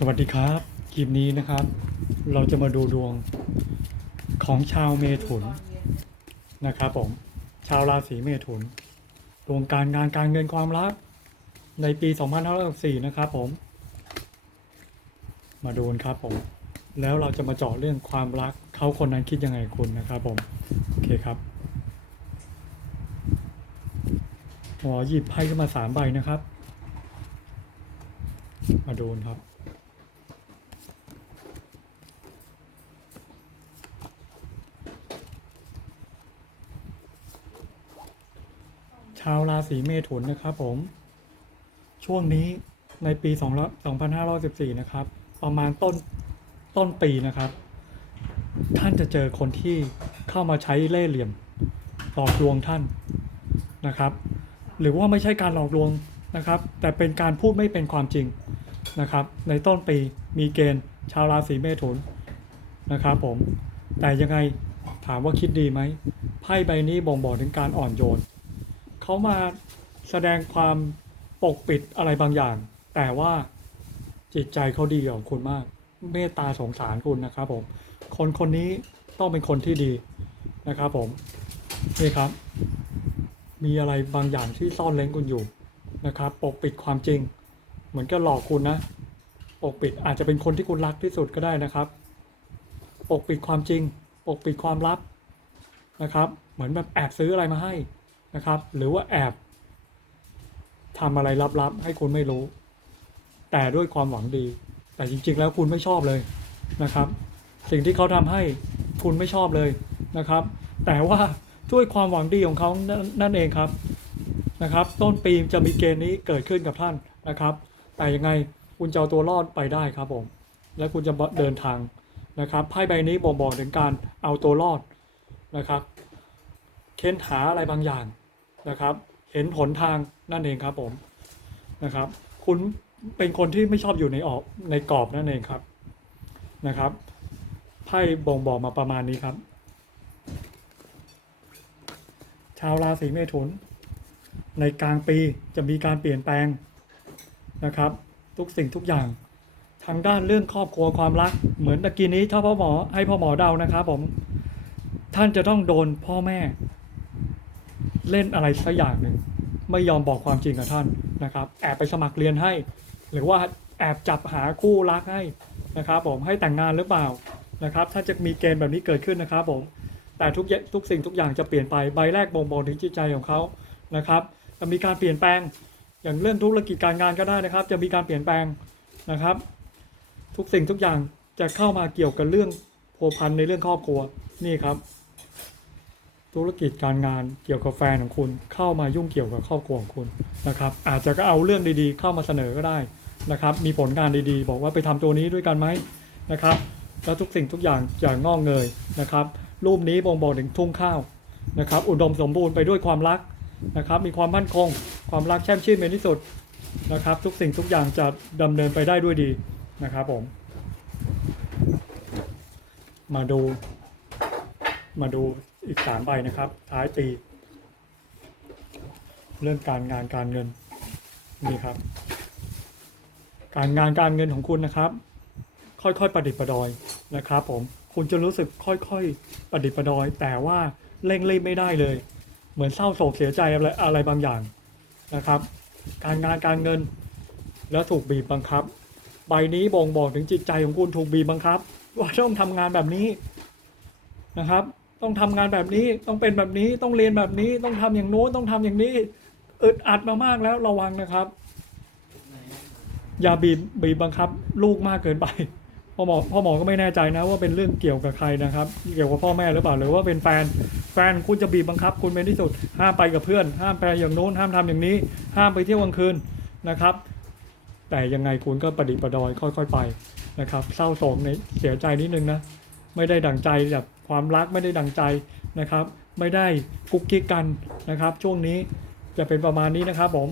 สวัสดีครับ คลิปนี้นะครับ เราจะมาดูดวงของชาวเมถุนนะครับผม ชาวราศีเมถุน ดวงการงานการเงินความรัก ในปี 2564นะครับผม มาดูนครับผม แล้วเราจะมาเจาะเรื่องความรักเขาคนนั้นคิดยังไงคุณนะครับผม โอเคครับหมอหยิบไพ่ขึ้นมาสามใบนะครับ มาดูนครับาวราศีเมถุนนะครับผม ช่วงนี้ในปี2 2514 นะครับ ประมาณต้นต้นปีนะครับ ท่านจะเจอคนที่เข้ามาใช้เล่ห์เหลี่ยมหลอกลวงท่านนะครับ หรือว่าไม่ใช่การหลอกลวงนะครับ แต่เป็นการพูดไม่เป็นความจริงนะครับ ในต้นปีมีเกณฑ์ชาวราศีเมถุนนะครับผม แต่ยังไงถามว่าคิดดีไหมไพ่ใบนี้บ่งบอกถึงการอ่อนโยน เขามาแสดงความปกปิดอะไรบางอย่าง แต่ว่าจิตใจเขาดีกับคุณมาก เมตตาสงสารคุณนะครับผมคนคนนี้ต้องเป็นคนที่ดีนะครับผมนี่ครับ มีอะไรบางอย่างที่ซ่อนเล้นคุณอยู่นะครับ ปกปิดความจริง เหมือนกับหลอกคุณนะ ปกปิดอาจจะเป็นคนที่คุณรักที่สุดก็ได้นะครับ ปกปิดความจริง ปกปิดความลับนะครับ เหมือนแบบแอบซื้ออะไรมาให้ นะครับ หรือว่าแอบทำอะไรลับๆ ให้คุณไม่รู้ แต่ด้วยความหวังดี แต่จริงๆ แล้วคุณไม่ชอบเลยนะครับ สิ่งที่เขาทำให้คุณไม่ชอบเลยนะครับ แต่ว่าด้วยความหวังดีของเขานั่นเองครับนะครับ ต้นปีจะมีเกณฑ์นี้เกิดขึ้นกับท่านนะครับ แต่ยังไงคุณจะเอาตัวรอดไปได้ครับผม และคุณจะเดินทางนะครับไพ่ใบนี้บ่งบอกถึงการเอาตัวรอดนะครับ เค้นหาอะไรบางอย่าง นะครับ เห็นหนทางนั่นเองครับผมนะครับ คุณเป็นคนที่ไม่ชอบอยู่ในออกในกรอบนั่นเองครับนะครับไพ่บ่งบอกมาประมาณนี้ครับ ชาวราศีเมถุน ในกลางปีจะมีการเปลี่ยนแปลงนะครับ ทุกสิ่งทุกอย่างทางด้านเรื่องครอบครัวความรัก เหมือนตะกี้นี้ถ้าพ่อหมอให้พ่อหมอเดานะครับผมท่านจะต้องโดนพ่อแม่ เล่นอะไรสักอย่างหนึ่งไม่ยอมบอกความจริงกับท่านนะครับ แอบไปสมัครเรียนให้ หรือว่าแอบจับหาคู่รักให้นะครับ ผมให้แต่งงานหรือเปล่านะครับ ถ้าจะมีเกณฑ์แบบนี้เกิดขึ้นนะครับ ผม แต่ทุกอย่างทุกสิ่งทุกอย่างจะเปลี่ยนไปใบแรกบ่งบอกถึงจิตใจของเขานะครับจะมีการเปลี่ยนแปลง อย่างเรื่องธุรกิจการงานก็ได้นะครับ จะมีการเปลี่ยนแปลงนะครับ ทุกสิ่งทุกอย่างจะเข้ามาเกี่ยวกับเรื่องพัวพันในเรื่องครอบครัวนี่ครับ ธุรกิจการงานเกี่ยวกับแฟนของคุณ เข้ามายุ่งเกี่ยวกับครอบครัวของคุณนะครับ อาจจะก็เอาเรื่องดีๆ เข้ามาเสนอก็ได้นะครับ มีผลงานดีๆ บอกว่าไปทำตัวนี้ด้วยกันไหมนะครับ แล้วทุกสิ่งทุกอย่างจะงงอกเงยนะครับ รูปนี้บ่งบอกถึงทุ่งข้าวนะครับ อุดมสมบูรณ์ไปด้วยความรักนะครับ มีความมั่นคง ความรักแช่มชื่นเป็นที่สุดนะครับ ทุกสิ่งทุกอย่างจะดำเนินไปได้ด้วยดีนะครับผม มาดู มาดู อีกสามใบนะครับ ท้ายปีเรื่องการงานการเงินนี่ครับ การงานการเงินของคุณนะครับ ค่อยๆประดิษฐ์ประดอยนะครับ ผมคุณจะรู้สึกค่อยๆประดิษฐ์ประดอย แต่ว่าเร่งรีบไม่ได้เลย เหมือนเศร้าโศกเสียใจอะไรอะไรบางอย่างนะครับ การงานการเงิน แล้วถูกบีบบังคับ ใบนี้บ่งบอกถึงจิตใจของคุณถูกบีบบังคับ ว่าต้องทำงานแบบนี้นะครับ ต้องทำงานแบบนี้ต้องเป็นแบบนี้ต้องเรียนแบบนี้ต้องทำอย่างโน้นต้องทำอย่างนี้อึดอัดมามากแล้วระวังนะครับ อย่าบีบบีบบังคับ ลูกมากเกินไปพ่อหมอพ่อหมอก็ไม่แน่ใจนะว่าเป็นเรื่องเกี่ยวกับใครนะครับ เกี่ยวกับพ่อแม่หรือเปล่าหรือว่าเป็นแฟนแฟนคุณจะบีบบังคับ คุณเป็นที่สุด ห้ามไปกับเพื่อน ห้ามไปอย่างโน้นห้ามทำอย่างนี้ ห้ามไปเที่ยวกลางคืนนะครับ แต่ยังไงคุณก็ประดิษฐ์ประดอยค่อย ๆ ไปนะครับ เศร้าโศกในเสียใจนิดนึงนะ ไม่ได้ดังใจแบบความรักไม่ได้ดังใจนะครับ ไม่ได้กุ๊กกิ๊กกันนะครับ ช่วงนี้จะเป็นประมาณนี้นะครับผม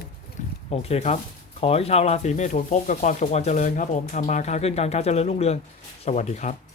โอเคครับ ขอให้ชาวราศีเมถุนพบกับความสุขความเจริญครับผมทำมาค้าขึ้นการค้าเจริญรุ่งเรือง สวัสดีครับ